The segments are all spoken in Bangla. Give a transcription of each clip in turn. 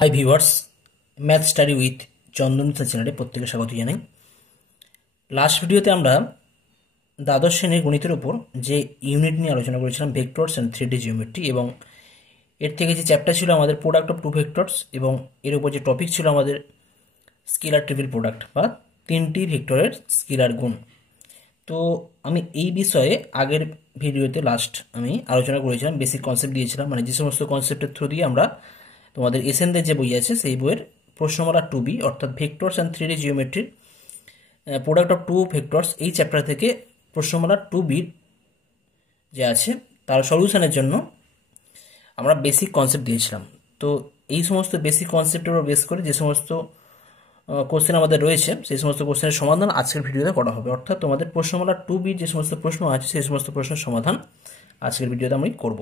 High viewers, math study with চন্দনতা চ্যানেলে প্রত্যেকে স্বাগত জানাই। লাস্ট ভিডিওতে আমরা দ্বাদশ শ্রেণীর গণিতের উপর যে ইউনিট নিয়ে আলোচনা করেছিলাম ভেক্টরস অ্যান্ড 3D জিওমেট্রি, এবং এর থেকে যে চ্যাপ্টার ছিল আমাদের প্রোডাক্ট অফ টু ভেক্টরস, এবং এর উপর যে টপিক ছিল আমাদের স্কেলার ট্রিপল প্রোডাক্ট বা তিনটি ভেক্টরের স্কেলার গুণ। তো আমি এই বিষয়ে আগের ভিডিওতে আমি আলোচনা করেছিলাম, বেসিক কনসেপ্ট দিয়েছিলাম, মানে যে সমস্ত কনসেপ্টের থ্রু দিয়ে আমরা তোমাদের এসএনদের যে বই আছে সেই বইয়ের প্রশ্নমালা 2B অর্থাৎ ভেক্টরস অ্যান্ড 3D জিওমেট্রির প্রোডাক্ট অফ টু ভেক্টরস এই চ্যাপ্টার থেকে প্রশ্নমালা 2B যে আছে তার সলিউশনের জন্য আমরা বেসিক কনসেপ্ট দিয়েছিলাম। তো এই সমস্ত বেসিক কনসেপ্টের উপর বেস করে যে সমস্ত কোশ্চেন আমাদের রয়েছে সেই সমস্ত কোশ্চেনের সমাধান আজকের ভিডিওতে করা হবে, অর্থাৎ তোমাদের প্রশ্নমালা 2B যে সমস্ত প্রশ্ন আছে সেই সমস্ত প্রশ্নের সমাধান আজকের ভিডিওতে আমি করব।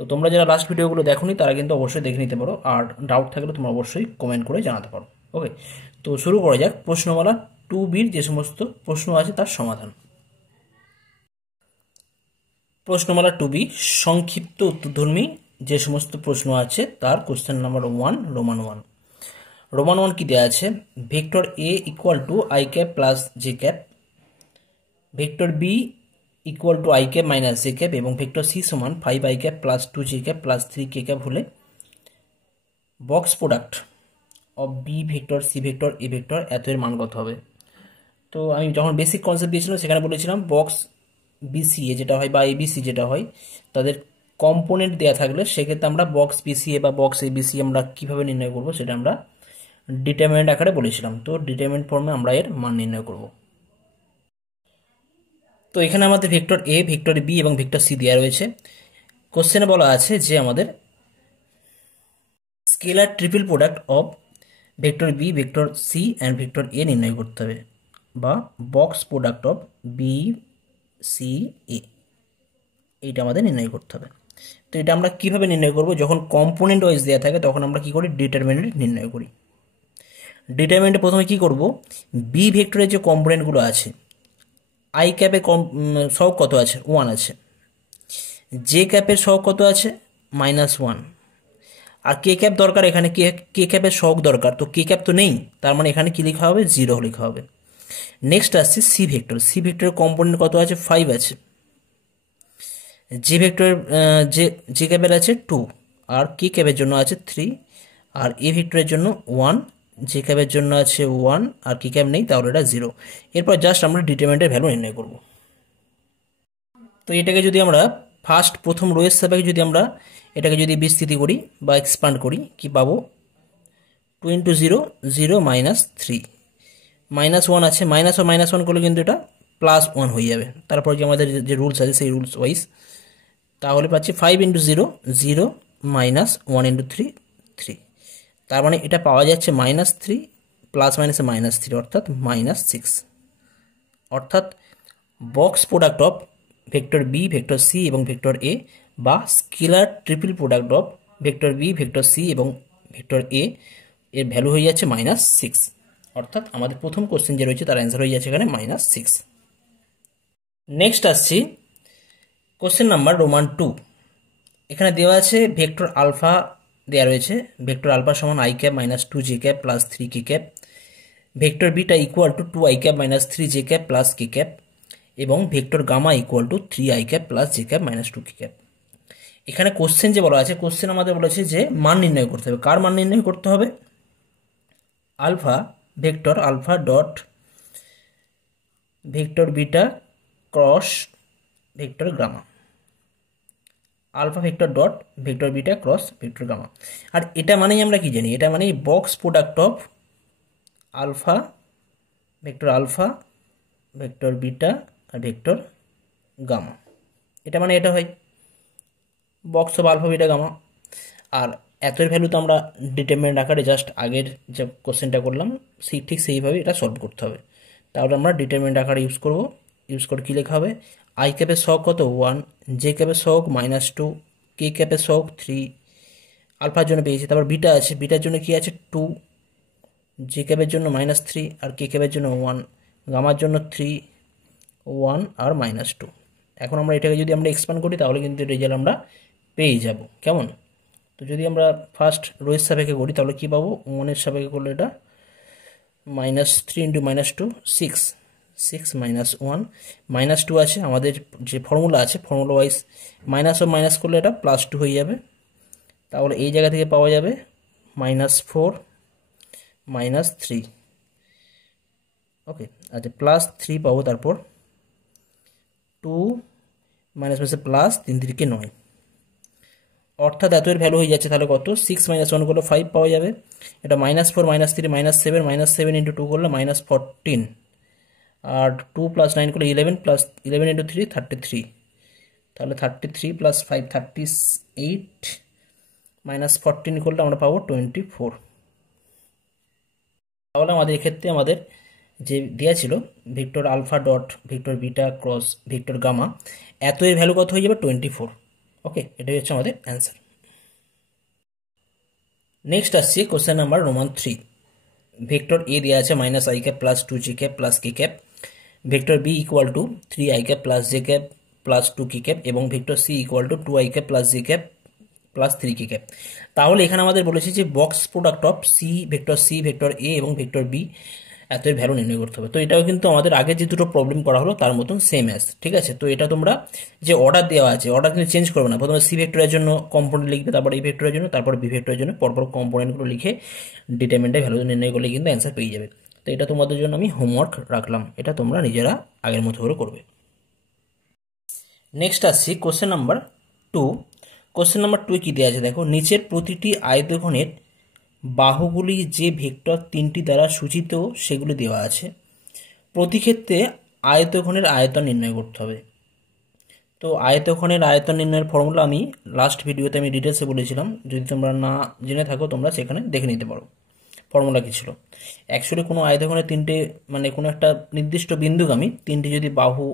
তো তোমরা যারা লাস্ট ভিডিওগুলো দেখোনি তারা কিন্তু অবশ্যই দেখে নিতে পারো, আর ডাউট থাকলে তোমরা অবশ্যই কমেন্ট করে জানাতে পারো। ওকে, তো শুরু করা যাক প্রশ্নমালা 2Bর যে সমস্ত প্রশ্ন আছে তার সমাধান। প্রশ্নমালা 2B সংক্ষিপ্ত উত্তরধর্মী যে সমস্ত প্রশ্ন আছে তার কোশ্চেন নাম্বার 1 রোমান 1। রোমান 1 কি দেওয়া আছে? Vector A equal to i cap plus j cap, vector B equal to i cap minus j cap, এবং ভেক্টর সি সমান 5 i cap plus 2 j cap plus 3 k cap হলে box product of B vector C vector A vector এত এর মান কত হবে? তো আমি যখন বেসিক কনসেপ্ট দিয়েছিলাম সেখানে বলেছিলাম বক্স বিসিএ যেটা হয় বা এবিসি যেটা হয় তাদের কম্পোনেন্ট দেওয়া থাকলে সেক্ষেত্রে আমরা বক্স বিসিএ বা বক্স এবিসি আমরা কিভাবে নির্ণয় করব সেটা আমরা ডিটারমিনেন্ট আকারে বলেছিলাম। তো ডিটারমিনেন্ট ফর্মে আমরা এর মান নির্ণয় করব। তো এখানে আমাদের ভেক্টর এ, ভেক্টর বি এবং ভেক্টর সি দেওয়া রয়েছে। কোশ্চেনে বলা আছে যে আমাদের scalar triple product of vector B, vector C and vector A নির্ণয় করতে হবে, বা box product of B C A, এইটা আমাদের নির্ণয় করতে হবে। তো এটা আমরা কিভাবে নির্ণয় করব? যখন কম্পোনেন্ট ওয়াইজ দেওয়া থাকে তখন আমরা কি করি? ডিটারমিনেন্ট নির্ণয় করি। ডিটারমিনেন্টে প্রথমে কি করব? বি ভেক্টরের যে কম্পোনেন্টগুলো আছে, আই ক্যাপের সহগ কত আছে? 1 আছে। জে ক্যাপের সহগ কত আছে? -1। আর কে ক্যাপ দরকার, এখানে কে ক্যাপের সহগ দরকার, তো কে ক্যাপ তো নেই, তার মানে এখানে কি লেখা হবে? 0 লেখা হবে। নেক্সট আসছে সি ভেক্টর, সি ভেক্টরের কম্পোনেন্ট কত আছে? 5 আছে। যে ভেক্টরের যে ক্যাপের আছে 2, আর কে ক্যাপের জন্য আছে 3, আর এ ভেক্টরের জন্য 1, যে ক্যাপের জন্য আছে 1 আর কে ক্যাপ নেই, তাহলে এটা 0। এরপর জাস্ট আমরা ডিটারমিনেন্টের ভ্যালু নির্ণয় করব। তো এটাকে যদি আমরা প্রথম রো এর সাপেক্ষে যদি আমরা এটাকে যদি বিস্তৃতি করি বা এক্সপান্ড করি, কি পাবো? 2 × 0 0 -3, -1 আছে, -1 করলে কিন্তু এটা +1 হয়ে যাবে। তারপর যে আমাদের যে রুলস আছে সেই রুলস ওয়াইজ, তাহলে পাচ্ছি 5 × 0 0 -1 × 3 3, তার মানে এটা পাওয়া যাচ্ছে -3 প্লাস মাইনাসে -3 অর্থাৎ -6। অর্থাৎ box product of vector B, vector C এবং ভেক্টর এ, বা scalar triple product of vector B, vector C এবং ভেক্টর এ এর ভ্যালু হয়ে যাচ্ছে -6। অর্থাৎ আমাদের প্রথম কোশ্চেন যে রয়েছে তার অ্যান্সার হয়ে যাচ্ছে এখানে -6। নেক্সট আসছি কোশ্চেন নাম্বার রোমান 2। এখানে দেওয়া আছে ভেক্টর আলফা দেওয়া রয়েছে, ভেক্টর আলফা সমান i cap minus 2 j cap plus 3 k cap, vector beta equal to 2 i cap minus 3 j cap plus K cap, এবং vector gamma equal to 3 i cap plus j cap minus 2 k cap. এখানে কোশ্চেন যে বলা আছে, কোশ্চেন আমাদের বলেছে যে মান নির্ণয় করতে হবে। কার মান নির্ণয় করতে হবে? Alpha, vector alpha dot vector beta cross vector gamma, alpha vector dot vector beta cross vector gamma. আর এটা মানেই আমরা কি জানি? এটা মানেই box product of alpha vector beta আর ভেক্টর গামা। এটা মানে এটা হয় box of alpha beta gamma. আর এতের ভ্যালু তো আমরা ডিটারমিনেন্ট আকারে জাস্ট আগের যে কোশ্চেনটা করলাম ঠিক সেইভাবে এটা সলভ করতে হবে। তাহলে আমরা ডিটারমিনেন্ট আকারে ইউজ করে কী লেখা হবে? আই ক্যাপের সহগ কত? 1, জে ক্যাপের সহগ -2, কে ক্যাপের সহগ 3, আলফার জন্য পেয়েছি। তারপর বিটা আছে, বিটার জন্য কি আছে? 2, জে ক্যাপের জন্য -3 আর কে ক্যাপের জন্য 1, গামার জন্য 3, 1 আর -2। এখন আমরা এটাকে যদি আমরা এক্সপ্যান্ড করি তাহলে কিন্তু রেজাল্ট আমরা পেয়ে যাব। কেমন? তো যদি আমরা ফার্স্ট রোয়ের সাপেক্ষে করি তাহলে কী পাবো, 1-এর সাপেক্ষে করলে এটা -3 × -2 6, 6 - 1 -2 আছে আমাদের যে ফর্মুলা আছে, ফর্মুলা ওয়াইজ মাইনাস ও মাইনাস করলে এটা +2 হয়ে যাবে। তাহলে এই জায়গা থেকে পাওয়া যাবে -4 -3। ওকে, আচ্ছা +3 পাবো, তারপর 2 মাইনাস প্লাস 3 × 3 = 9, অর্থাৎ এত এর ভ্যালু হয়ে যাচ্ছে তাহলে কত, 6 - 1 করলে 5 পাওয়া যাবে। এটা -4 -3 -7, -7 × 2 করলে -14, আর 2 + 9 করলে 11, + 11 × 3 33, তাহলে 33 + 5 38, -14 করলে আমরা পাবো 24। তাহলে আমাদের এক্ষেত্রে আমাদের যে দেওয়া ছিল vector alpha dot vector beta cross vector gamma, এত এর ভ্যালু কত হয়ে যাবে 24। ওকে, এটাই হচ্ছে আমাদের অ্যান্সার। নেক্সট আসছে কোশ্চেন নাম্বার রোমান 3। ভেক্টর এ দেওয়া আছে -i cap + 2j cap + k cap, vector B = 3i cap + j cap + 2k cap এবং vector C = 2i cap + j cap + 3k cap। তাহলে এখানে আমাদের বলেছে যে box product of C vector A এবং ভেক্টর বি এত এর ভ্যালু নির্ণয় করতে হবে। তো এটাও কিন্তু আমাদের আগে যে দুটো প্রবলেম করা হলো তার মতন সেম অ্যাজ, ঠিক আছে। তো এটা তোমরা যে অর্ডার দেওয়া আছে, অর্ডার কিন্তু চেঞ্জ করবে না। প্রথমে সি ভেক্টরের জন্য কম্পোনেন্ট লিখবে, তারপর এই ভেক্টরের জন্য, তারপর বি ভেক্টরের জন্য, পরপর কম্পোনেন্টগুলো লিখে ডিটারমিনেন্টের ভ্যালু নির্ণয় করলে কিন্তু অ্যান্সার পেয়ে যাবে। তো এটা তোমাদের জন্য আমি হোমওয়ার্ক রাখলাম, এটা তোমরা নিজেরা আগের মতো করে করবে। নেক্সট আসছি কোশ্চেন নাম্বার 2। কোশ্চেন নাম্বার 2 কি দেওয়া আছে দেখো, নিচের প্রতিটি আয়তঘনের বাহুগুলি যে ভেক্টর 3টি দ্বারা সূচিত সেগুলি দেওয়া আছে। প্রতি ক্ষেত্রে আয়তঘনের আয়তন নির্ণয় করতে হবে। তো আয়তঘনের আয়তন নির্ণয়ের ফর্মুলা আমি লাস্ট ভিডিওতে আমি ডিটেলসে বলেছিলাম, যদি তোমরা না জেনে থাকো তোমরা সেখানে দেখে নিতে পারো ফর্মুলা কী ছিল। অ্যাকচুয়ালি কোনো আয়তঘনের তিনটে মানে কোনো একটা নির্দিষ্ট বিন্দুগামী তিনটি যদি বাহু,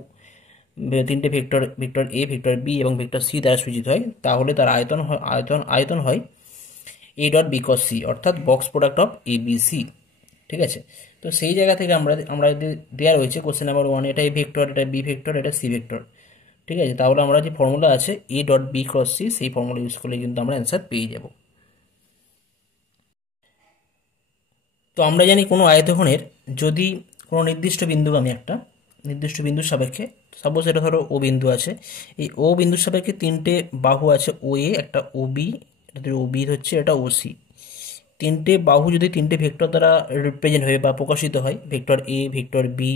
তিনটে ভেক্টর এ, ভেক্টর বি এবং ভেক্টর সি দ্বারা সূচিত হয়, তাহলে তার আয়তন হয় A dot B cross C, অর্থাৎ box product of A B C, ঠিক আছে। তো সেই জায়গা থেকে আমরা দেওয়া রয়েছে কোশ্চেন নাম্বার 1, এটা এ ভেক্টর, এটা বি ভেক্টর, এটা সি ভেক্টর, ঠিক আছে। তাহলে আমরা যে ফর্মুলা আছে A dot B cross C, সেই ফর্মুলা ইউজ করলে কিন্তু আমরা অ্যান্সার পেয়ে যাব। তো আমরা জানি কোনো আয়তঘনের যদি কোনো নির্দিষ্ট বিন্দুগামী একটা নির্দিষ্ট বিন্দুর সাপেক্ষে, সাপোজ এটা ধরো ও বিন্দু আছে, এই ও বিন্দুর সাপেক্ষে তিনটে বাহু আছে, ও এ, একটা ও বি, এটা ও বি হচ্ছে, এটা ও সি। তিনটে বাহু যদি তিনটে ভেক্টর দ্বারা রিপ্রেজেন্ট হয়ে বা প্রকাশিত হয়, ভেক্টর এ, ভেক্টর বি,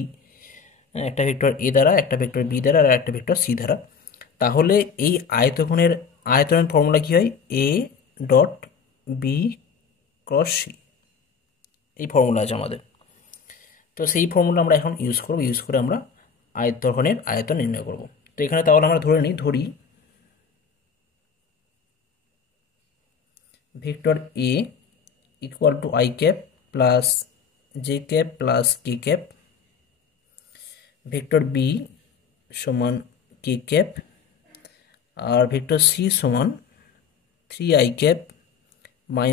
একটা ভেক্টর এ দ্বারা, একটা ভেক্টর বি দ্বারা, আর একটা ভেক্টর সি দ্বারা, তাহলে এই আয়তনের ফর্মুলা কী হয়, A dot B cross C, এই ফর্মুলা আছে আমাদের। তো সেই ফর্মুলা আমরা এখন ইউজ করে আমরা আয়তঘনের আয়তন নির্ণয় করব। তো এখানে তাহলে আমরা ধরি vector A = i cap + j cap + k cap, vector B সমান k cap, আর ভেক্টর সি সমান 3i cap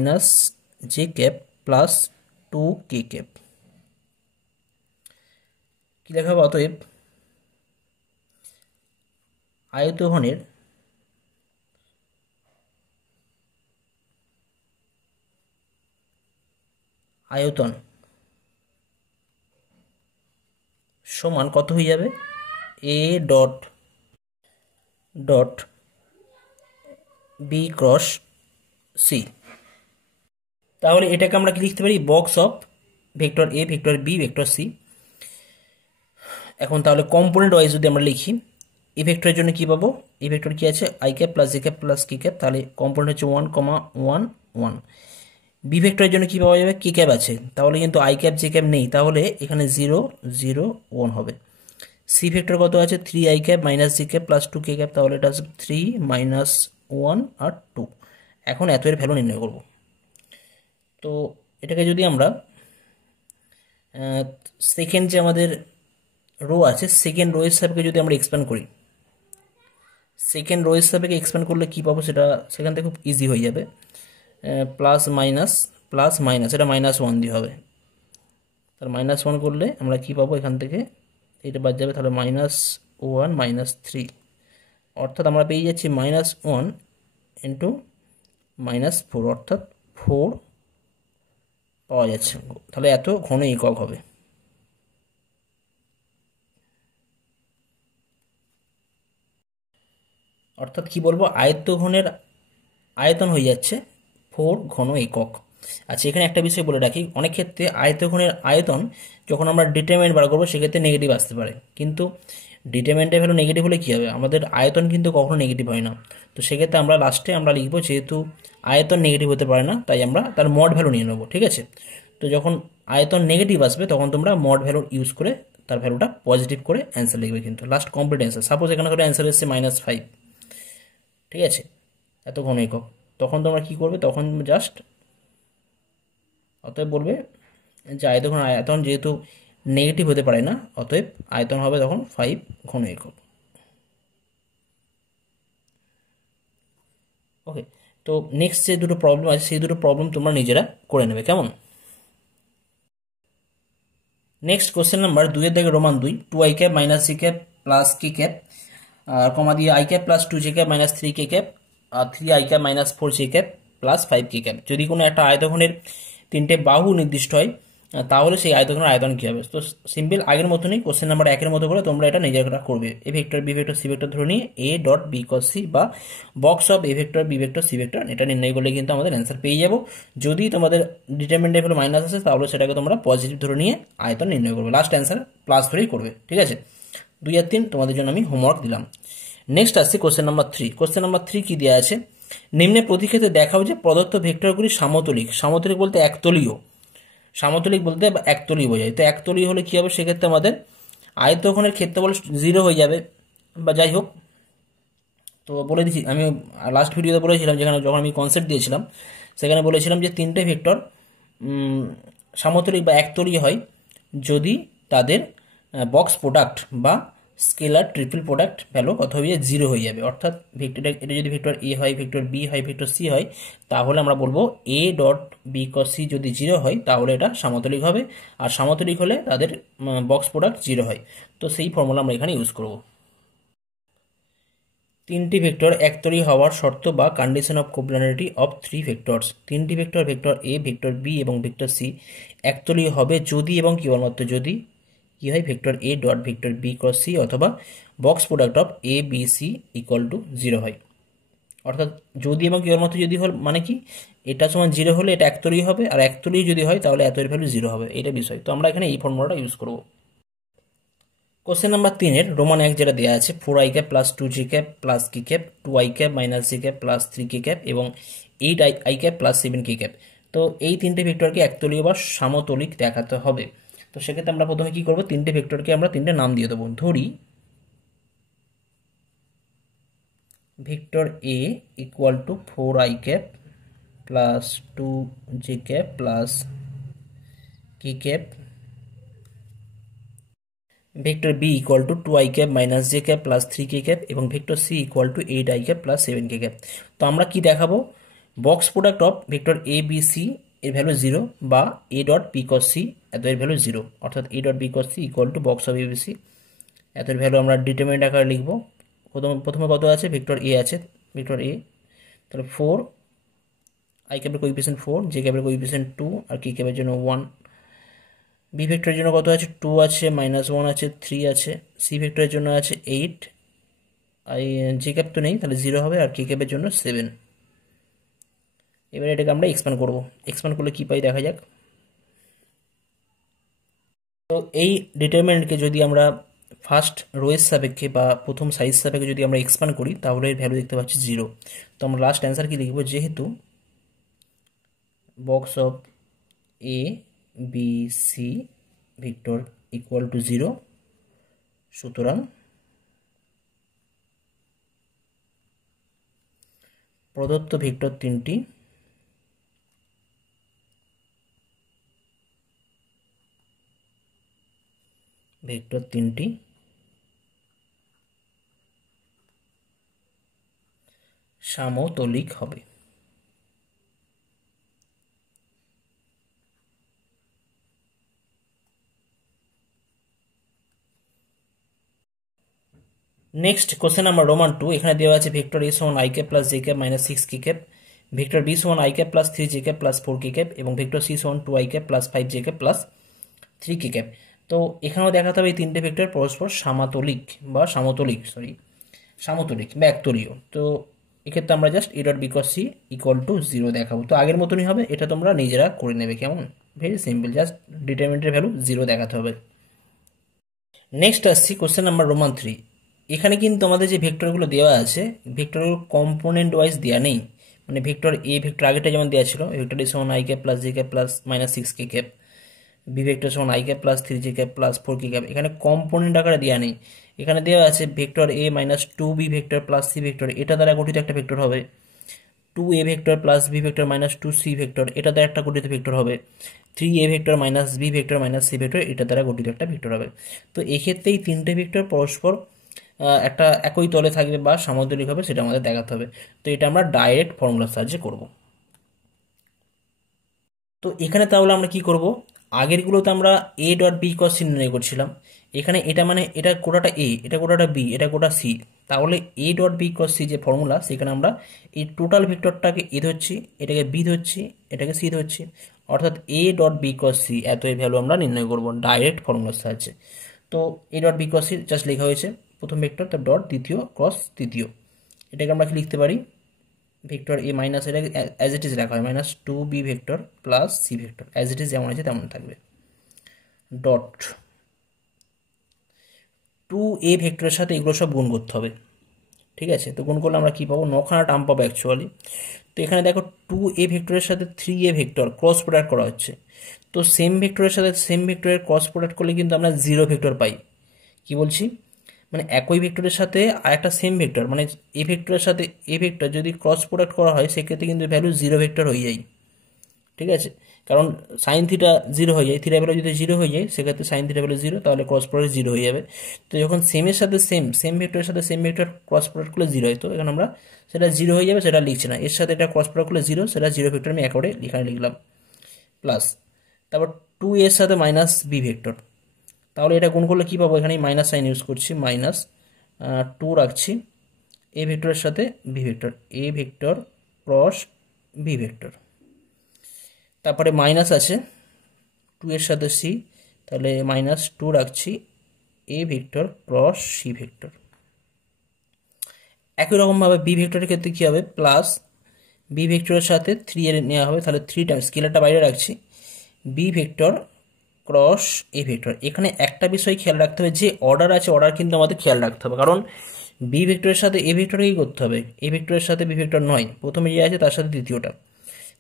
- j cap + 2k cap। কি লেখা হবে, অতএব আয়তঘনের আয়তন সমান কত হয়ে যাবে, A dot B cross C. তাহলে এটাকে আমরা কি লিখতে পারি, box of vector A, vector B, vector C. এখন তাহলে কম্পোনেন্ট ওয়াইজ যদি আমরা লিখি, এ ভেক্টরের জন্য কি পাবো, এ ভেক্টর কি আছে, i cap + j cap + k cap, তাহলে কম্পোনেন্ট হচ্ছে 1, 1, 1। বি ভেক্টরের জন্য কি পাওয়া যাবে, k cap আছে, তাহলে কিন্তু i cap j cap নেই, তাহলে এখানে 0, 0, 1 হবে। সি ভেক্টর কত আছে, 3i cap - j cap + 2k cap, তাহলে এটা আছে 3 - 1 আর 2। এখন এত এর ভ্যালু নির্ণয় করব। তো এটাকে যদি আমরা সেকেন্ড যে আমাদের রো আছে, সেকেন্ড রো এর সাপেক্ষে যদি আমরা এক্সপ্যান্ড করি, সেকেন্ড রো এর সাপেক্ষে এক্সপ্যান্ড করলে কী পাবো, সেটা সেখান থেকে খুব ইজি হয়ে যাবে। প্লাস মাইনাস এটা -1 দিয়ে হবে, তার -1 করলে আমরা কি পাবো, এখান থেকে এটা বাদ যাবে, তাহলে -1 - 3, অর্থাৎ আমরা পেয়ে যাচ্ছি -1 × -4 অর্থাৎ 4 পাওয়া যাচ্ছে, তাহলে এত ঘন একক হবে। অর্থাৎ কি বলবো, আয়তঘনের আয়তন হয়ে যাচ্ছে 4 ঘন একক। আচ্ছা, এখানে একটা বিষয় বলে রাখি, অনেক ক্ষেত্রে আয়তঘনের আয়তন যখন আমরা ডিটারমিনেন্ট বার করবো সেক্ষেত্রে নেগেটিভ আসতে পারে, কিন্তু ডিটারমিনেন্টের ভ্যালু নেগেটিভ হলে কী হবে, আমাদের আয়তন কিন্তু কখনো নেগেটিভ হয় না। তো সেক্ষেত্রে আমরা লাস্টে আমরা লিখবো যেহেতু আয়তন নেগেটিভ হতে পারে না, তাই আমরা তার মড ভ্যালু নিয়ে নেবো, ঠিক আছে। তো যখন আয়তন নেগেটিভ আসবে তখন তোমরা মড ভ্যালু ইউজ করে তার ভ্যালুটা পজিটিভ করে অ্যান্সার লিখবে, কিন্তু লাস্ট কমপ্লিট অ্যান্সার। সাপোজ এখানে ধরো অ্যান্সার এসছে -5, ঠিক আছে, এত ঘন একক, তখন তোমরা কী করবে, তখন জাস্ট অতএব বলবে যে আয়তন যেহেতু নেগেটিভ হতে পারে না, অতএব আয়তন হবে তখন 5 ঘন একক। ওকে, তো নেক্সট যে দুটো প্রবলেম আছে সেই দুটো প্রবলেম তোমরা নিজেরা করে নেবে, কেমন। নেক্সট কোশ্চেন নাম্বার 2 থেকে roman 2, 2i cap minus J cap plus কে ক্যাপ আর কমা দিয়ে i cap plus 2j cap minus 3k cap আর 3i cap minus 4j cap plus 5k cap. যদি কোনো একটা আয়তঘনের তিনটে বাহু নির্দিষ্ট হয় তাহলে সেই আয়তঘনের আয়তন কী হবে। তো সিম্পল আগের মতনই কোশ্চেন নাম্বার 1-এর মতো করে তোমরা এটা নিজেরা করবে। A vector B vector C vector ধরে নিয়ে A dot B cos C বা box of A vector B vector C vector এটা নির্ণয় করলে কিন্তু আমাদের অ্যান্সার পেয়ে যাবো। যদি তোমাদের ডিটারমিনেন্টের ভ্যালু মাইনাস আসে তাহলে সেটাকে তোমরা পজিটিভ ধরে নিয়ে আয়তন নির্ণয় করবে, লাস্ট অ্যান্সার প্লাস ধরেই করবে, ঠিক আছে। 2 আর 3 তোমাদের জন্য আমি হোমওয়ার্ক দিলাম। নেক্সট আসছে কোশ্চেন নাম্বার 3। কোশ্চেন নাম্বার 3 কি দেওয়া আছে, নিম্নে প্রতিক্ষেত্রে দেখাও যে প্রদত্ত ভেক্টরগুলি সামতলিক। সামতলিক বলতে একতলীয়, সামতলিক বলতে একতলীয় বোঝায়। তো একতলীয় হলে কী হবে, সেক্ষেত্রে আমাদের আয়তঘনের ক্ষেত্রফল 0 হয়ে যাবে, বা যাই হোক। তো বলে দিচ্ছি, আমি লাস্ট ভিডিওতে বলেছিলাম, যেখানে যখন আমি কনসেপ্ট দিয়েছিলাম সেখানে বলেছিলাম যে তিনটে ভেক্টর সামতলিক বা একতলীয় হয় যদি তাদের বক্স প্রোডাক্ট বা স্কেলার ট্রিপল প্রোডাক্ট ভ্যালু কত হবে, 0 হয়ে যাবে। অর্থাৎ এটা যদি ভেক্টর এ হয়, ভেক্টর বি হয়, ভেক্টর সি হয়, তাহলে আমরা বলবো A dot B cos C যদি 0 হয় তাহলে এটা সামতলিক হবে, আর সামতলিক হলে তাদের বক্স প্রোডাক্ট 0 হয়। তো সেই ফর্মুলা আমরা এখানে ইউজ করব। তিনটি ভেক্টর একতলীয় হওয়ার শর্ত বা condition of coplanarity of 3 vectors. তিনটি vector vector A, vector B এবং ভেক্টর সি একতলীয় হবে যদি এবং কেবলমাত্র যদি কি হয়, vector A dot vector B cross C অথবা box product of A B C equal to 0 হয়। অর্থাৎ যদি এবং কেবলমাত্র যদি হল মানে কি, এটা সমান 0 হলে এটা একতলীয় হবে, আর একতলীয় যদি হয় তাহলে এতের ভ্যালু 0 হবে, এটা বিষয়। তো আমরা এখানে এই ফর্মুলাটা ইউজ করব। কোশ্চেন নাম্বার 3-এর রোমান 1 যেটা দেওয়া আছে 4i cap plus 2j cap plus k cap 2i cap minus j cap plus 3k cap এবং 8i cap plus 7k cap. তো এই তিনটে ভেক্টরকে একতলীয় বা সমতলিক দেখাতে হবে। তো সেক্ষেত্রে আমরা প্রথমে কি করব, তিনটে ভেক্টরকে আমরা তিনটে নাম দিয়ে দেবো। ধরি vector A equal to 4i cap plus 2j cap plus k cap, vector B equal to 2i cap minus j cap plus 3k cap এবং vector C equal to 8i cap plus 7k cap. তো আমরা কি দেখাবো, box product of vector A B C এর ভ্যালু 0 বা A dot B cos C এত এর ভ্যালু 0, অর্থাৎ A dot B cos C equal to box of A B C এত এর ভ্যালু আমরা ডিটারমিনেন্ট আকারে লিখবো। প্রথমে কত আছে, ভেক্টর এ আছে, ভেক্টর এ তাহলে 4, i ক্যাপের কোএফিসিয়েন্ট 4, j ক্যাপের কোএফিসিয়েন্ট 2 আর k ক্যাপের জন্য 1। বি ভেক্টরের জন্য কত আছে, 2 আছে, -1 আছে, 3 আছে। সি ভেক্টরের জন্য আছে 8, j ক্যাপ তো নেই তাহলে 0 হবে, আর k ক্যাপের জন্য 7। এবার এটাকে আমরা এক্সপ্যান্ড করব, এক্সপ্যান্ড করলে কি পাই দেখা যাক। তো এই ডিটারমিনেন্টকে যদি আমরা ফার্স্ট রোয়ের সাপেক্ষে বা প্রথম সাইজ সাপেক্ষে যদি আমরা এক্সপ্যান্ড করি তাহলে এর ভ্যালু দেখতে পাচ্ছি 0। তো আমরা লাস্ট অ্যান্সার কি লিখব, যেহেতু box of A B C vector equal to 0, সুতরাং প্রদত্ত ভেক্টর তিনটি সমতলিক হবে। নেক্সট কোশ্চেন নাম্বার রোমান 2, এখানে দেওয়া আছে ভেক্টর এ সমান i cap plus j cap minus 6k cap vector B সমান i cap plus 3 j cap plus 4 k cap এবং ভেক্টর সি সমান 2 i cap plus 5 j cap plus 3 k cap. তো এখানেও দেখাতে হবে এই তিনটে ভেক্টর পরস্পর সামাতলিক বা সামতলিক বা একতলীয়। তো এক্ষেত্রে আমরা just A dot B cos C equal to 0 দেখাবো। তো আগের মতনই হবে, এটা তোমরা নিজেরা করে নেবে। কেমন? ভেরি সিম্পল, জাস্ট ডিটারমিনেন্টের ভ্যালু 0 দেখাতে হবে। নেক্সট আসছি কোশ্চেন নাম্বার রোমান 3। এখানে কিন্তু আমাদের যে ভেক্টরগুলো দেওয়া আছে, ভেক্টরগুলো কম্পোনেন্ট ওয়াইজ দেওয়া নেই। মানে ভেক্টর এ ভেক্টর আগেটা যেমন দেওয়া ছিল, ভেক্টর এ সমান i cap plus j cap plus minus 6 k cap, B vector সমান i cap plus 3 j cap plus 4 k cap. এখানে কম্পোনেন্ট আকারে দেওয়া নেই। এখানে দেওয়া আছে vector A minus 2 B vector plus C vector, এটা দ্বারা গঠিত একটা ভেক্টর হবে। 2 A vector plus B vector minus 2 C vector, এটা দ্বারা একটা গঠিত ভেক্টর হবে। 3 A vector minus B vector minus C vector, এটা দ্বারা গঠিত একটা ভেক্টর হবে। তো এক্ষেত্রে এই তিনটে ভেক্টর পরস্পর একটা একই তলে থাকবে বা সামন্তরিক হবে, সেটা আমাদের দেখাতে হবে। তো এটা আমরা ডাইরেক্ট ফর্মুলার সাহায্যে করব। তো এখানে তাহলে আমরা কি করব? আগেরগুলোতে আমরা A dot B cos C নির্ণয় করছিলাম। এখানে এটা মানে এটা গোটাটা এ, এটা গোটাটা বি, এটা গোটা সি। তাহলে A dot B cos C যে ফর্মুলা, সেখানে আমরা এই টোটাল ভেক্টরটাকে এ ধরছি, এটাকে বি ধরছি, এটাকে সি ধরছি, অর্থাৎ A dot B cos C এত এই ভ্যালু আমরা নির্ণয় করব ডাইরেক্ট ফর্মুলার সাহায্যে। তো A dot B cos C just লেখা হয়েছে প্রথম ভেক্টর, তার ডট দ্বিতীয় ক্রস তৃতীয়। এটাকে আমরা কি লিখতে পারি? ভেক্টর এ মাইনাস, এটাকে অ্যাজ ইট ইজ রাখা হয়, minus 2 B vector plus C vector, as it is যেমন আছে তেমন থাকবে। ডট 2 এ ভেক্টরের সাথে এগুলো সব গুণ করতে হবে। ঠিক আছে, তো গুণ করলে আমরা কি পাবো? 9খানা টার্ম পাবো অ্যাকচুয়ালি। তো এখানে দেখো 2 এ ভেক্টরের সাথে 3 এ ভেক্টর ক্রস প্রোডাক্ট করা হচ্ছে। তো সেম ভেক্টরের সাথে সেম ভেক্টরের ক্রস প্রোডাক্ট করলে কিন্তু আমরা 0 ভেক্টর পাই। কি বলছি? মানে একই ভেক্টরের সাথে আর একটা সেম ভেক্টর, মানে এ ভেক্টরের সাথে এ ভেক্টর যদি ক্রস প্রোডাক্ট করা হয়, সেক্ষেত্রে কিন্তু ভ্যালু 0 ভেক্টর হয়ে যায়। ঠিক আছে, কারণ সাইন থিটা 0 হয়ে যায়, থিটা ভ্যালু যদি 0 হয়ে যায়, সেক্ষেত্রে সাইন থিটা ভ্যালু 0, তাহলে ক্রস প্রোডাক্ট 0 হয়ে যাবে। তো যখন সেমের সাথে সেম ভেক্টরের সাথে সেম ভেক্টর ক্রস প্রোডাক্ট করলে 0 হয়, তো এখানে আমরা সেটা 0 হয়ে যাবে, সেটা লিখছি না। এর সাথে এটা ক্রস প্রোডাক্ট করলে 0, সেটা 0 ভেক্টর আমি একেবারে এখানে লিখলাম। প্লাস তারপর 2 এর সাথে মাইনাস বি ভেক্টর, তাহলে এটা গুণ করলে কী পাবো? এখানে মাইনাস সাইন ইউজ করছি, মাইনাস 2 রাখছি এ ভেক্টরের সাথে B vector, A vector cross B vector. তারপরে মাইনাস আছে 2 এর সাথে সি, তাহলে মাইনাস 2 রাখছি A vector cross C vector. একই রকমভাবে বি ভেক্টরের ক্ষেত্রে কী হবে? প্লাস বি ভেক্টরের সাথে 3 এর নেওয়া হবে, তাহলে 3 টাইমস, স্কেলারটা বাইরে রাখছি, B vector cross A vector. এখানে একটা বিষয় খেয়াল রাখতে হবে, যে অর্ডার আছে অর্ডার কিন্তু আমাদের খেয়াল রাখতে হবে, কারণ বি ভেক্টরের সাথে এ ভেক্টরকেই করতে হবে, এ ভেক্টরের সাথে বি ভেক্টর নয়। প্রথমে যে আছে তার সাথে দ্বিতীয়টা,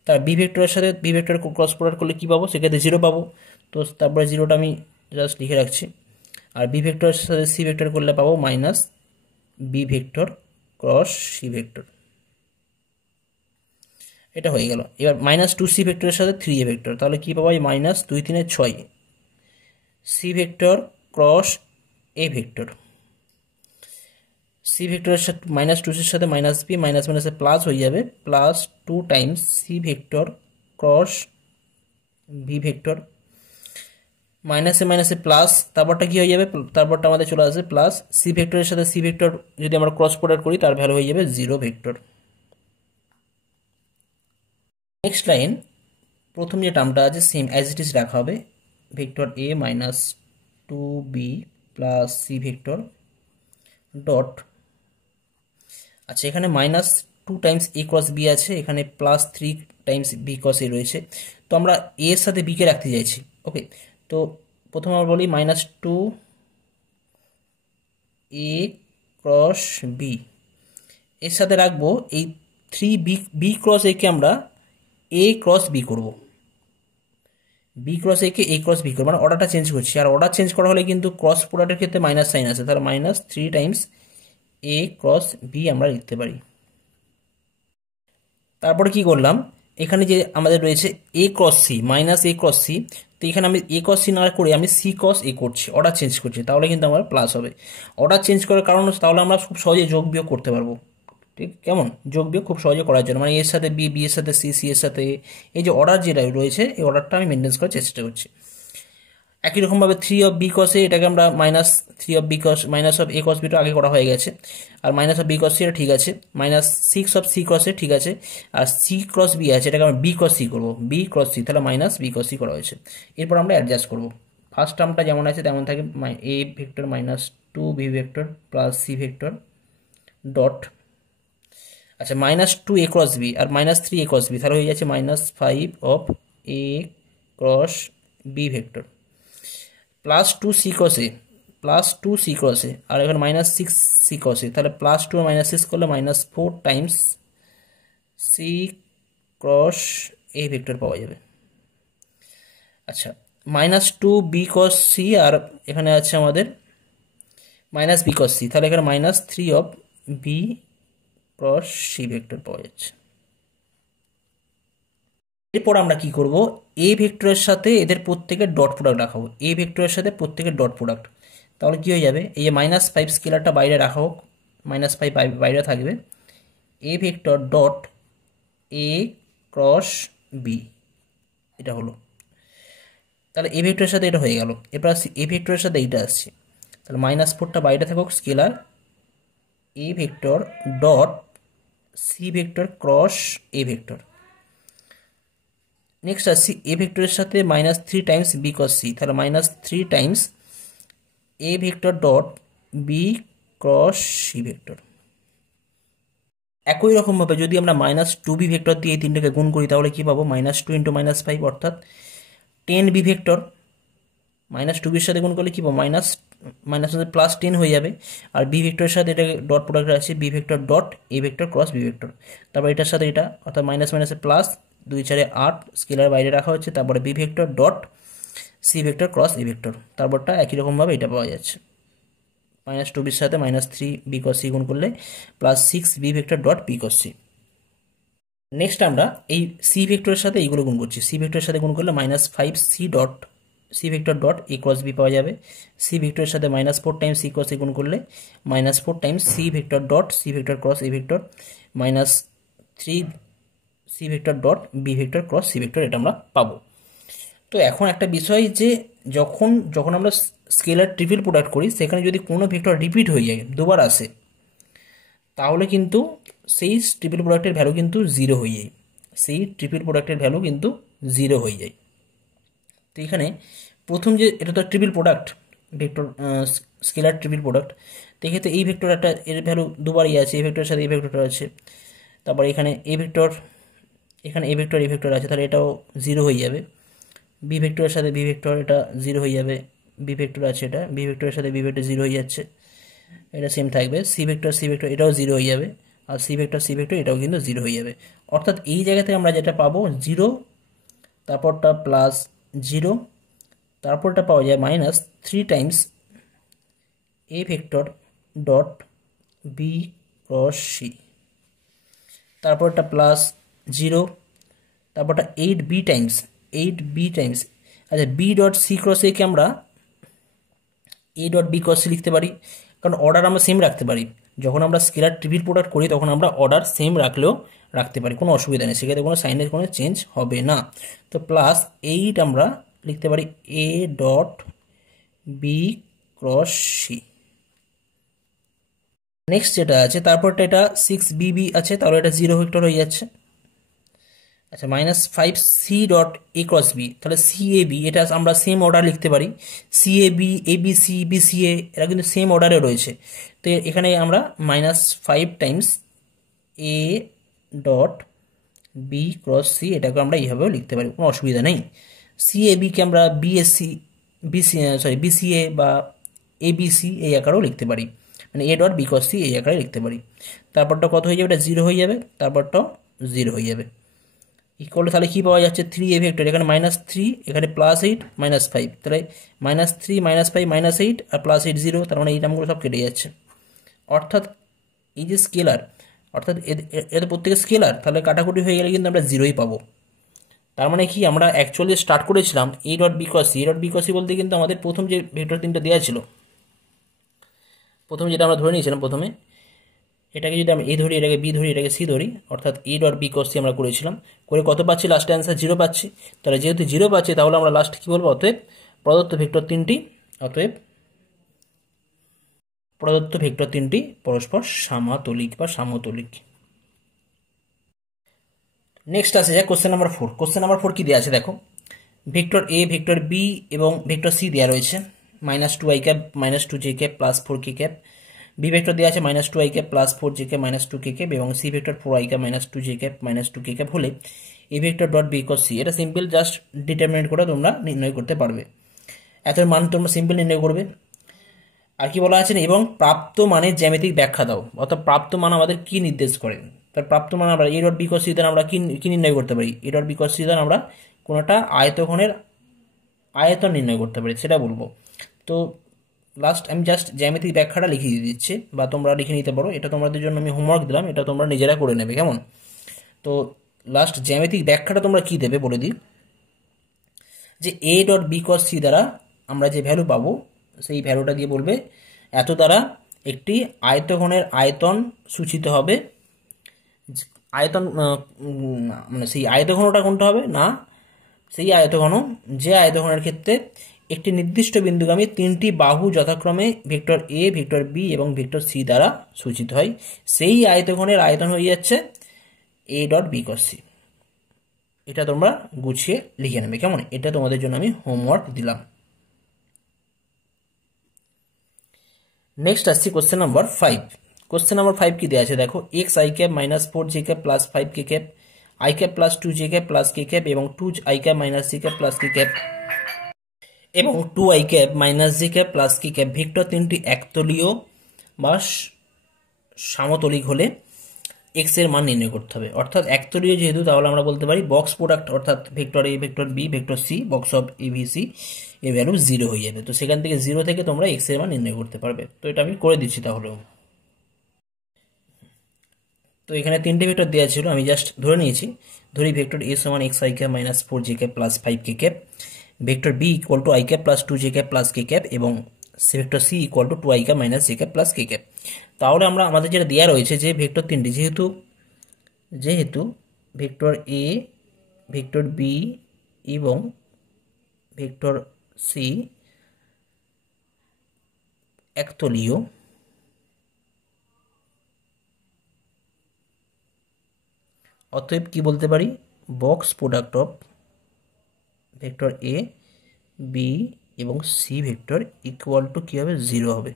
তার বি ভেক্টরের সাথে বি ভেক্টর ক্রস প্রোডাক্ট করলে কী পাবো? সেক্ষেত্রে 0 পাবো। তো তারপরে 0টা আমি জাস্ট লিখে রাখছি। আর বি ভেক্টরের সাথে সি ভেক্টর করলে পাবো minus B vector cross C vector. এটা হয়ে গেল। এবার মাইনাস 2 সি ভেক্টরের সাথে 3 এ ভেক্টর, তাহলে কী পাবো? Minus 2 3 6 C vector cross A vector. C ভেক্টরের সাথে মাইনাস 2 এর সাথে মাইনাস বি, মাইনাস মাইনাসে প্লাস হয়ে যাবে, plus 2 times C vector cross B vector. মাইনাসে মাইনাসে প্লাস, তারপরটা কি হয়ে যাবে? তারপরটা আমাদের চলে আসবে প্লাস সি ভেক্টরের সাথে সি ভেক্টর যদি আমরা ক্রস প্রোডাক্ট করি, তার ভ্যালু হয়ে যাবে 0 ভেক্টর। নেক্সট লাইন, প্রথম যে টার্মটা আছে সেম অ্যাজ ইট ইজ রাখা হবে, vector A minus 2 B plus C vector dot, আচ্ছা এখানে minus 2 times A cross B আছে, এখানে plus 3 times B cross A রয়েছে। তো আমরা এ এর সাথে বিকে রাখতে চাইছি। ওকে, তো প্রথমে আমরা বলি মাইনাস 2 এ ক্রস বি, এর সাথে রাখবো এই 3 বি ক্রস একে আমরা এ ক্রস বি করবো, বি ক্রস একে এ ক্রস বি করবো, মানে অর্ডারটা চেঞ্জ করছি। আর অর্ডার চেঞ্জ করা হলে কিন্তু ক্রস প্রোডাক্টের ক্ষেত্রে মাইনাস সাইন আছে, তাহলে minus 3 times A cross B আমরা লিখতে পারি। তারপরে কি করলাম? এখানে যে আমাদের রয়েছে এ ক্রস সি, মাইনাস এ ক্রস সি, তো এখানে আমি এ ক্রস সি না করে আমি সি ক্রস এ করছি, অর্ডার চেঞ্জ করছি, তাহলে কিন্তু আমার প্লাস হবে। অর্ডার চেঞ্জ করার কারণ হচ্ছে তাহলে আমরা খুব সহজে যোগ বিয়োগ করতে পারবো। ঠিক কেমন? যোগ বিয়োগ খুব সহজে করার জন্য, মানে এর সাথে বি, বি এর সাথে সি, সি এর সাথে এ, এই যে অর্ডার যেটা রয়েছে এই অর্ডারটা আমি মেনটেন করার চেষ্টা করছি। একই রকমভাবে 3 অফ বি কস এ এটাকে আমরা minus 3 of B cross minus of A cross beta আগে করা হয়ে গেছে, আর minus of B cos C এটা ঠিক আছে, minus 6 of C cross A ঠিক আছে, আর সি ক্রস বি আছে এটাকে আমরা বি কস সি করবো, বি ক্রস সি, তাহলে মাইনাস বি কস সি করা হয়েছে। এরপর আমরা অ্যাডজাস্ট করবো, ফার্স্ট টার্মটা যেমন আছে তেমন থাকে, A vector minus 2 B vector plus C vector dot, আচ্ছা মাইনাস 2 এ ক্রস বি আর মাইনাস 3 এ ক্রস বি, তাহলে হয়ে যাচ্ছে minus 5 of A cross B vector plus 2 C cross A, plus 2 C cross A, আর এখানে মাইনাস 6 সি ক্রস এ, তাহলে প্লাস 2 আর মাইনাস 6 করলে minus 4 times C cross A vector পাওয়া যাবে। আচ্ছা মাইনাস 2 বি কস সি, আর এখানে আছে আমাদের মাইনাস বি কস সি, তাহলে এখানে minus 3 of B cross C vector পাওয়া যাচ্ছে। এরপর আমরা কি করব, এ ভেক্টরের সাথে এদের প্রত্যেকের ডট প্রোডাক্ট রাখাবো, এ ভেক্টরের সাথে প্রত্যেকের ডট প্রোডাক্ট, তাহলে কি হয়ে যাবে, এই যে মাইনাস 5 স্কেলারটা বাইরে রাখা হোক, মাইনাস 5 বাইরে থাকবে, A vector dot A cross B, এটা হলো, তাহলে এ ভেক্টরের সাথে এটা হয়ে গেল। এরপর আসছি এ ভেক্টরের সাথে এইটা আসছে, তাহলে মাইনাস 4টা বাইরে থাকুক scalar A vector dot C vector cross A vector. Next আসছি এ ভেক্টরের সাথে মাইনাস 3 টাইমস বি কস সি, তাহলে minus 3 times A vector dot B cross C vector. একই রকমভাবে যদি আমরা মাইনাস 2 বি ভেক্টর দিয়ে এই তিনটাকে গুণ করি তাহলে কি পাবো, মাইনাস 2 ইন্টু মাইনাস 5 অর্থাৎ 10 বি ভেক্টর, মাইনাস 2 বির সাথে গুণ করলে কি পাবো, মাইনাস মাইনাস প্লাস 10 হয়ে যাবে, আর বি ভেক্টরের সাথে এটাকে ডট প্রোডাক্ট আছে B vector dot A vector cross B vector, তারপর এটার সাথে এটা অর্থাৎ মাইনাস মাইনাসে প্লাস 2 4 8 স্কেলার বাইরে রাখা হচ্ছে, তারপরে B vector dot C vector cross A vector, তারপরটা একই রকমভাবে এটা পাওয়া যাচ্ছে, মাইনাস 2 বির সাথে মাইনাস 3 বি কস সি গুণ করলে plus 6 B vector dot B কস সি। নেক্সট আমরা এই সি ভেক্টরের সাথে এইগুলো গুণ করছি, সি ভেক্টরের সাথে গুণ করলে minus 5 C dot C vector dot A cross B পাওয়া যাবে, সি ভেক্টরের সাথে minus 4 times C cross A গুণ করলে minus 4 times C vector dot C vector cross A vector minus 3 C vector dot B vector cross C vector, এটা আমরা পাবো। তো এখন একটা বিষয় যে যখন যখন আমরা স্কেলার ট্রিপল প্রোডাক্ট করি সেখানে যদি কোনো ভেক্টর রিপিট হয়ে যায়, দুবার আসে, তাহলে কিন্তু সেই ট্রিপল প্রোডাক্টের ভ্যালু কিন্তু 0 হয়ে যায়, সেই ট্রিপল প্রোডাক্টের ভ্যালু কিন্তু 0 হয়ে যায়। তো এখানে প্রথম যে এটা তো triple product vector, scalar triple product, তো এক্ষেত্রে এই ভেক্টর একটা এর ভ্যালু দুবারই আছে, এই ভেক্টরের সাথে এই ভেক্টরটা আছে, তারপর এখানে এ ভেক্টর, এখানে এ ভেক্টর আছে, তাহলে এটাও 0 হয়ে যাবে, বি ভেক্টরের সাথে বি ভেক্টর এটা 0 হয়ে যাবে, বি ভেক্টর আছে এটা, বি ভেক্টরের সাথে বি ভেক্টর 0 হয়ে যাচ্ছে, এটা সেম থাকবে, সি ভেক্টর এটাও 0 হয়ে যাবে, আর সি ভেক্টর এটাও কিন্তু 0 হয়ে যাবে। অর্থাৎ এই জায়গা থেকে আমরা যেটা পাবো 0, তারপরটা প্লাস 0, তারপরটা পাওয়া যায় minus 3 times A vector dot B cross C, তারপরটা প্লাস 0, তারপরটা 8 বি টাইমস, আচ্ছা B dot C cross A কে আমরা A dot B cross C লিখতে পারি, কারণ অর্ডার আমরা সেম রাখতে পারি, যখন আমরা স্কেলার ট্রিপল প্রোডাক্ট করি তখন আমরা অর্ডার সেম রাখলেও রাখতে পারি, কোনো অসুবিধা নেই, সেক্ষেত্রে কোনো সাইনের কোনো চেঞ্জ হবে না। তো প্লাস 8 আমরা লিখতে পারি A dot B cross C. Next যেটা আছে তারপরটা এটা 6 বি আছে, তাহলে এটা 0 ভেক্টর হয়ে যাচ্ছে। আচ্ছা minus 5 C dot A cross B, তাহলে সি এ বি এটা আমরা সেম অর্ডার লিখতে পারি, C A B A B C B C A এরা কিন্তু সেম অর্ডারে রয়েছে, তো এখানে আমরা minus 5 times A dot B cross C এটাকে আমরা এইভাবেও লিখতে পারি, কোনো অসুবিধা নেই। সি এ বিকে আমরা বিএসসি বিসিএ বা এবিসি এই আকারেও লিখতে পারি, মানে A dot B cross C এই আকারে লিখতে পারি, তারপরটা কত হয়ে যাবে, এটা 0 হয়ে যাবে, তারপরটাও 0 হয়ে যাবে, ইকুয়াল তাহলে কী পাওয়া যাচ্ছে 3 এ ভেক্টর, এখানে মাইনাস 3 এখানে প্লাস 8 মাইনাস 5, তাহলে মাইনাস 3 মাইনাস 5 মাইনাস 8 আর প্লাস 8 0, তার মানে এই টার্মগুলো সব কেটে যাচ্ছে। অর্থাৎ এই যে স্কেলার, অর্থাৎ এদের প্রত্যেকে স্কেলার, তাহলে কাটাকুটি হয়ে গেলে কিন্তু আমরা 0ই পাবো। তার মানে কি আমরা অ্যাকচুয়ালি স্টার্ট করেছিলাম A dot B cross C, A dot B cross C বলতে কিন্তু আমাদের প্রথম যে ভেক্টর তিনটা দেওয়া ছিল, প্রথমে যেটা আমরা ধরে নিয়েছিলাম, প্রথমে এটাকে যদি আমরা এ ধরি, এটাকে বি ধরি, এটাকে সি ধরি, অর্থাৎ A dot B cross C আমরা করেছিলাম, করে কত পাচ্ছি, লাস্টে অ্যান্সার 0 পাচ্ছি, তাহলে যেহেতু 0 পাচ্ছি তাহলে আমরা লাস্ট কী বলবো, অতএব প্রদত্ত ভেক্টর তিনটি, অতএব প্রদত্ত ভেক্টর তিনটি পরস্পর সমাতলিক বা সামতলিক। নেক্সট আসে যায় কোশ্চেন নাম্বার 4। কোশ্চেন নাম্বার 4 কি দেওয়া আছে দেখো, ভেক্টর এ, ভেক্টর বি এবং ভেক্টর সি দেওয়া রয়েছে, -2i cap -2j cap +4k cap. B vector দেওয়া আছে -2i cap +4j cap -2k cap এবং C vector 4i cap -2j cap -2k cap হলে A vector dot B equal C. এটা সিম্পল, জাস্ট ডিটারমিনেট করে তোমরা নির্ণয় করতে পারবে। এত মান তোমরা সিম্পল নির্ণয় করবে। আর কি বলা আছে, এবং প্রাপ্ত মানের জ্যামিতিক ব্যাখ্যা দাও, অর্থাৎ প্রাপ্ত মান আমাদের কি নির্দেশ করে। তার প্রাপ্ত মান আমরা A dot B equal C দ্বারা আমরা কি নির্ণয় করতে পারি, A dot B equal C দ্বারা আমরা কোনোটা আয়তঘনের আয়তন নির্ণয় করতে পারি, সেটা বলবো। তো লাস্ট আমি জাস্ট জ্যামিতিক ব্যাখ্যাটা লিখে দিয়ে দিচ্ছি, বা তোমরা লিখে নিতে পারো, এটা তোমাদের জন্য আমি হোমওয়ার্ক দিলাম, এটা তোমরা নিজেরা করে নেবে, কেমন। তো লাস্ট জ্যামিতিক ব্যাখ্যাটা তোমরা কি দেবে বলে দিই, যে A dot B equal C দ্বারা আমরা যে ভ্যালু পাবো সেই ভ্যালুটা দিয়ে বলবে এত দ্বারা একটি আয়তঘনের আয়তন সূচিত হবে। আয়তন মানে সেই আয়তঘনটা কোনটা হবে না, সেই আয়তঘন যে আয়তঘনের ক্ষেত্রে একটি নির্দিষ্ট বিন্দুগামী তিনটি বাহু যথাক্রমে ভেক্টর এ, ভেক্টর বি এবং ভেক্টর সি দ্বারা সূচিত হয়, সেই আয়তঘনের আয়তন হয়ে যাচ্ছে A dot B equal C. এটা তোমরা গুছিয়ে লিখে নেবে, কেমন। এটা তোমাদের জন্য আমি হোমওয়ার্ক দিলাম। নেক্সট আসছি কোশ্চেন নাম্বার 5। কোশ্চেন নাম্বার 5 কি দেওয়া আছে দেখো, xi cap -4j cap +5k cap i cap +2j cap +k cap এবং 2i cap -j cap +k cap এবং 2i cap -j cap +k cap vector তিনটি একতলীয় বা সমতলিক হলে x এর মান নির্ণয় করতে হবে। অর্থাৎ একতলীয় যেহেতু, তাহলে আমরা বলতে পারি বক্স প্রোডাক্ট, অর্থাৎ vector A, vector B, vector C, box of A V C এর ভ্যালু 0 হয়ে যাবে। তো সেখান থেকে 0 থেকে তোমরা x এর মান নির্ণয় করতে পারবে। তো এটা আমি করে দিচ্ছি তাহলেও। তো এখানে তিনটে ভেক্টর দেওয়া ছিল, আমি জাস্ট ধরে নিয়েছি। ধরি ভেক্টর এ সমান xi cap -4j cap +5k cap, vector B equal to i cap +2j cap +k cap এবং vector C equal to 2i cap -j cap +k cap. তাহলে আমরা আমাদের যেটা দেওয়া রয়েছে যে ভেক্টর তিনটি, যেহেতু ভেক্টর এ, ভেক্টর বি এবং ভেক্টর সি একতলীয়, অতএব কি বলতে পারি, box product of vector A, B এবং সি ভেক্টর ইকুয়াল টু কী হবে, 0 হবে।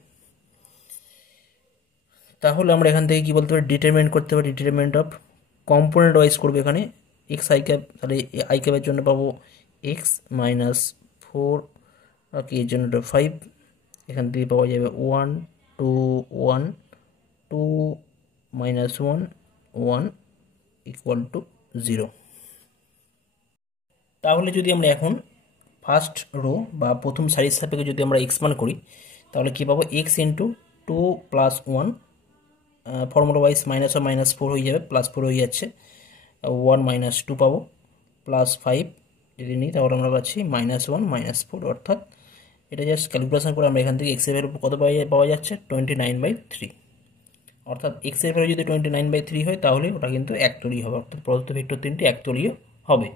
তাহলে আমরা এখান থেকে কি বলতে পারি, ডিটারমিনেন্ট করতে পারি, ডিটারমিনেন্ট অফ কম্পোনেন্ট ওয়াইজ করবে। এখানে এক্স আই ক্যাপ, তাহলে আই ক্যাপের জন্য পাবো এক্স -4, কি এর জন্য 5, এখান থেকে পাওয়া যাবে 1 2 1 2 -1 1 ইকুয়াল টু 0। তাহলে যদি আমরা এখন ফার্স্ট রো বা প্রথম সারির সাপেক্ষে যদি আমরা এক্সপান্ড করি, তাহলে কী পাবো, এক্স ইন্টু 2 + 1, ফর্মুলা ওয়াইজ -4 হয়ে যাবে, +4 হয়ে যাচ্ছে, 1 - 2 পাবো, +5 যদি নিই তাহলে আমরা পাচ্ছি -1 -4, অর্থাৎ এটা জাস্ট ক্যালকুলেশন করে আমরা এখান থেকে এক্স এর ভ্যালু কত পাওয়া যাচ্ছে, 29/3। অর্থাৎ এক্স এর ভ্যালু যদি 29/3 হয় তাহলে ওটা কিন্তু একতলীয় হবে, অর্থাৎ প্রদত্ত ভেক্টর তিনটি একতলীয় হবে।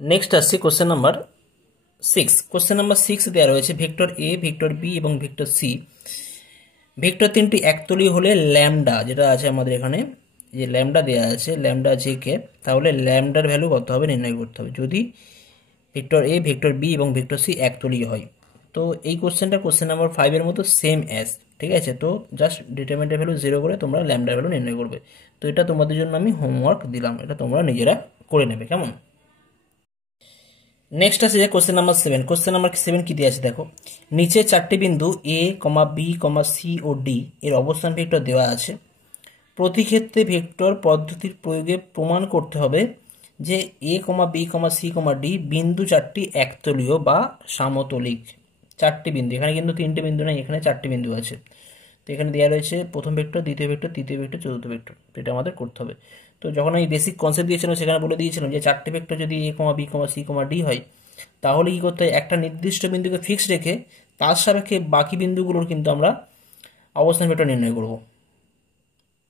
নেক্সট আসছে কোশ্চেন নাম্বার 6। কোশ্চেন নাম্বার 6 দেওয়া রয়েছে ভেক্টর এ, ভেক্টর বি এবং ভেক্টর সি ভেক্টর তিনটি একতলীয় হলে ল্যামডা, যেটা আছে আমাদের এখানে যে ল্যামডা দেওয়া আছে, ল্যামডা জে কে, তাহলে ল্যামডার ভ্যালু কত হবে নির্ণয় করতে হবে যদি ভেক্টর এ, ভেক্টর বি এবং ভেক্টর সি একতলীয় হয়। তো এই কোশ্চেনটা কোশ্চেন নাম্বার 5 এর মতো সেম অ্যাজ, ঠিক আছে। তো জাস্ট ডিটারমিনেন্টের ভ্যালু 0 করে তোমরা ল্যামডার ভ্যালু নির্ণয় করবে। তো এটা তোমাদের জন্য আমি হোমওয়ার্ক দিলাম, এটা তোমরা নিজেরা করে নেবে, কেমন। নেক্সট আছে যে কোশ্চেন নাম্বার 7। কোশ্চেন নাম্বার 7 কি দিয়ে আছে দেখো, নিচে চারটি বিন্দু এ, বি, সি ও ডি এর অবস্থান ভেক্টর দেওয়া আছে। প্রতি ক্ষেত্রে ভেক্টর পদ্ধতির প্রয়োগে প্রমাণ করতে হবে যে এ, বি, সি, ডি বিন্দু চারটি একতলীয় বা সমতলিক। চারটি বিন্দু, এখানে কিন্তু তিনটে বিন্দু নেই, এখানে চারটি বিন্দু আছে। তো এখানে দেওয়া রয়েছে প্রথম ভেক্টর, দ্বিতীয় ভেক্টর, তৃতীয় ভেক্টর, চতুর্থ ভেক্টর। তো এটা আমাদের করতে হবে। তো যখন আমি বেসিক কনসেপ্ট দিয়েছিলাম সেখানে বলে দিয়েছিলাম যে চারটি ভেক্টর যদি এ, বি, সি, ডি হয় তাহলে কি করতে হয়, একটা নির্দিষ্ট বিন্দুকে ফিক্স রেখে তার সাপেক্ষে বাকি বিন্দুগুলোর কিন্তু আমরা অবস্থান ভেক্টর নির্ণয় করব।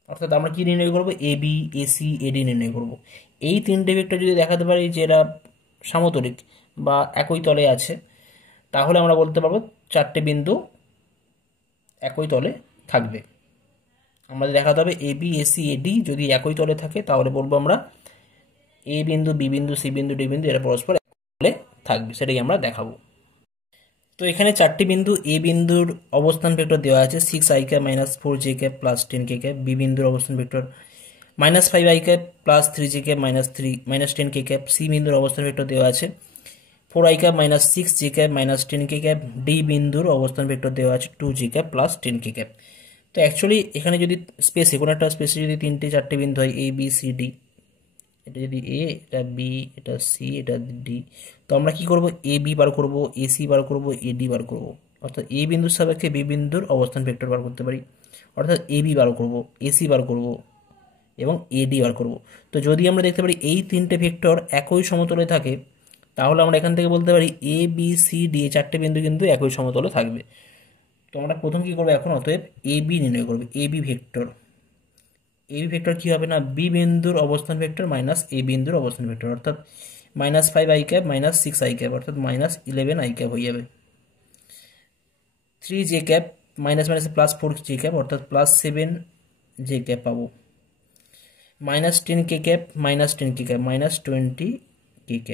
অর্থাৎ আমরা কি নির্ণয় করব, এ বি, এ সি, এডি নির্ণয় করব। এই তিনটে ভেক্টর যদি দেখাতে পারি যে এরা সমতলিক বা একই তলে আছে, তাহলে আমরা বলতে পারবো চারটে বিন্দু একই তলে থাকবে। আমাদের দেখাতে হবে এ বি এসি এডি যদি একই তলে থাকে তাহলে বলবো আমরা এ বিন্দু বি বিন্দু সি বিন্দু ডি বিন্দু এরা পরস্পর একই তলে থাকবে, সেটাই আমরা দেখাবো। তো এখানে চারটি বিন্দু, এ বিন্দুর অবস্থান ভেক্টর দেওয়া আছে 6i minus 4j plus 10k, B বিন্দুর অবস্থান vector -5i plus 3j minus 10k, C বিন্দুর অবস্থান ভেক্টর দেওয়া আছে 4i minus 6j minus 10k, D বিন্দুর অবস্থান ভেক্টর দেওয়া আছে 2j প্লাস 10k। তো অ্যাকচুয়ালি এখানে যদি স্পেসে কোনো একটা স্পেসে যদি তিনটে চারটে বিন্দু হয় এ বি সি ডি, এটা যদি এ, এটা বি, এটা সি, এটা ডি, তো আমরা কি করব, এ বি বার করব, এ সি বার করব, এ ডি বার করব। অর্থাৎ এ বিন্দুর সাপেক্ষে বি বিন্দুর অবস্থান ভেক্টর বার করতে পারি, অর্থাৎ এ বি বার করব, এ সি বার করব এবং এ ডি বার করব। তো যদি আমরা দেখতে পারি এই তিনটে ভেক্টর একই সমতলে থাকে তাহলে আমরা এখান থেকে বলতে পারি এ বি সি ডি এই চারটে বিন্দু কিন্তু একই সমতলে থাকবে। তো আমরা প্রথম কি করবো এখন, অতএব এ বি নির্ণয় করবে। এ B vector, A B vector কী হবে না, বি বিন্দুর অবস্থান ভেক্টর মাইনাস এ বিন্দুর অবস্থান ভেক্টর, অর্থাৎ -5i মাইনাস 6i অর্থাৎ -11i হয়ে যাবে। 3j minus minus plus 4j অর্থাৎ +7j পাবো। -10k minus 10k minus 20k।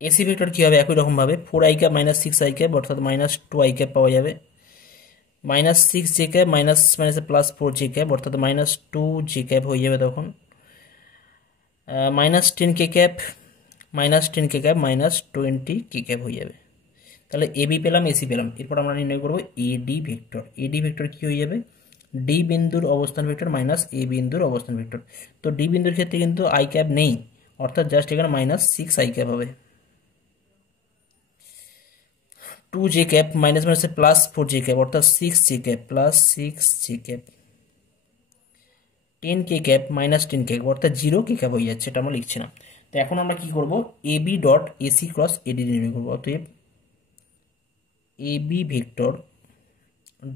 AC vector কী হবে একই রকমভাবে 4i মাইনাস 6i অর্থাৎ -2i পাওয়া যাবে। -6j minus minus plus 4j অর্থাৎ -2j হয়ে যাবে তখন। -10k minus 10k minus 20k হয়ে যাবে। তাহলে এ বি পেলাম, এসি পেলাম। এরপর আমরা নির্ণয় করবো এডি ভেক্টর। এডি ভেক্টর কী হয়ে যাবে, ডি বিন্দুর অবস্থান ভেক্টর মাইনাস এ বিন্দুর অবস্থান ভেক্টর। তো ডি বিন্দুর ক্ষেত্রে কিন্তু আই ক্যাপ নেই, অর্থাৎ জাস্ট এখানে -6i হবে। 2j মাইনাস মাইনাসে প্লাস 4j অর্থাৎ 6j plus 6j। 10k minus 10k অর্থাৎ 0k হয়ে যাচ্ছে, এটা আমরা লিখছি না। তো এখন আমরা কি করব, A B dot AC cross AD নির্ণয় করবো। অতএব A B vector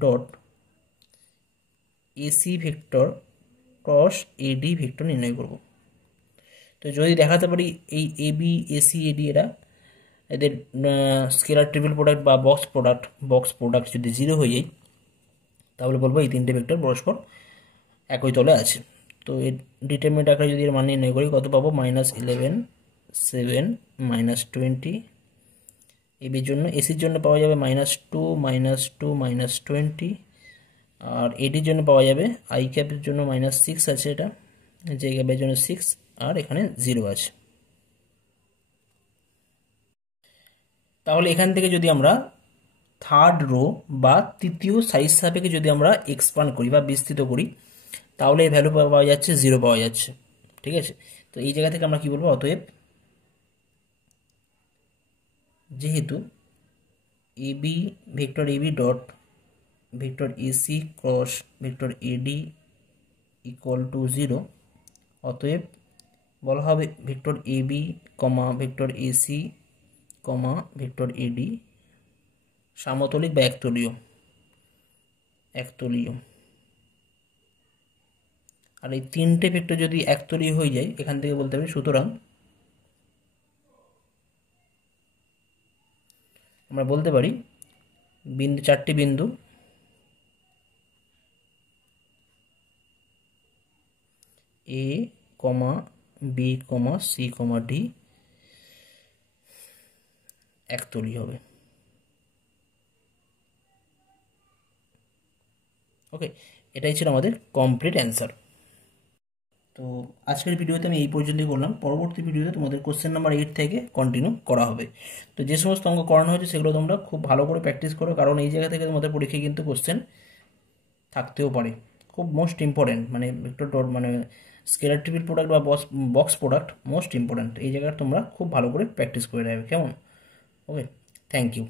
dot AC vector cross AD vector নির্ণয় করব। তো যদি দেখাতে পারি এই এ বি এসি এডি এদের স্কেলার ট্রিপল প্রোডাক্ট বা বক্স প্রোডাক্ট যদি 0 হয়ে যায় তাহলে বলবো এই তিনটে ভেক্টর পরস্পর একই তলে আছে। তো এর ডিটারমিনেন্ট আকারে যদি এর মান নির্ণয় করি কত পাবো, -11 7 -20। এবির জন্য, এসির জন্য পাওয়া যাবে -2 -2 -20। আর এডির জন্য পাওয়া যাবে আই ক্যাপের জন্য -6 আছে, এটা জে ক্যাপের জন্য 6 আর এখানে 0 আছে। তাহলে এখান থেকে যদি আমরা থার্ড রো বা তৃতীয় সাইজ সাপেক্ষে যদি আমরা এক্সপান্ড করি বা বিস্তৃত করি তাহলে এই ভ্যালু পাওয়া যাচ্ছে 0 পাওয়া যাচ্ছে। ঠিক আছে, তো এই জায়গা থেকে আমরা কি বলবো, অতএব যেহেতু A B vector A B dot vector AC cross vector AD equal to 0, অতএব বলা হবে vector A B comma vector AC comma vector AD সামতলিক বা একতলীয়। আর এই তিনটে ভেক্টর যদি একতলীয় হয়ে যায় এখান থেকে বলতে হবে, সুতরাং আমরা বলতে পারি চারটি বিন্দু এ কমা B comma c comma D একতলীয় হবে। ওকে, এটাই ছিল আমাদের কমপ্লিট অ্যান্সার। তো আজকের ভিডিওতে আমি এই পর্যন্তই করলাম। পরবর্তী ভিডিওতে তোমাদের কোশ্চেন নাম্বার 8 থেকে কন্টিনিউ করা হবে। তো যে সমস্ত অঙ্ক করানো হয়েছে সেগুলো তোমরা খুব ভালো করে প্র্যাকটিস করো, কারণ এই জায়গা থেকে তোমাদের পরীক্ষায় কিন্তু কোশ্চেন থাকতেও পারে। খুব মোস্ট ইম্পর্টেন্ট, মানে ভেক্টর ডট মানে স্কেলার ট্রিপল প্রোডাক্ট বা বক্স প্রোডাক্ট মোস্ট ইম্পর্টেন্ট। এই জায়গাটা তোমরা খুব ভালো করে প্র্যাকটিস করে নেবে, কেমন? ওকে, থ্যাংক ইউ।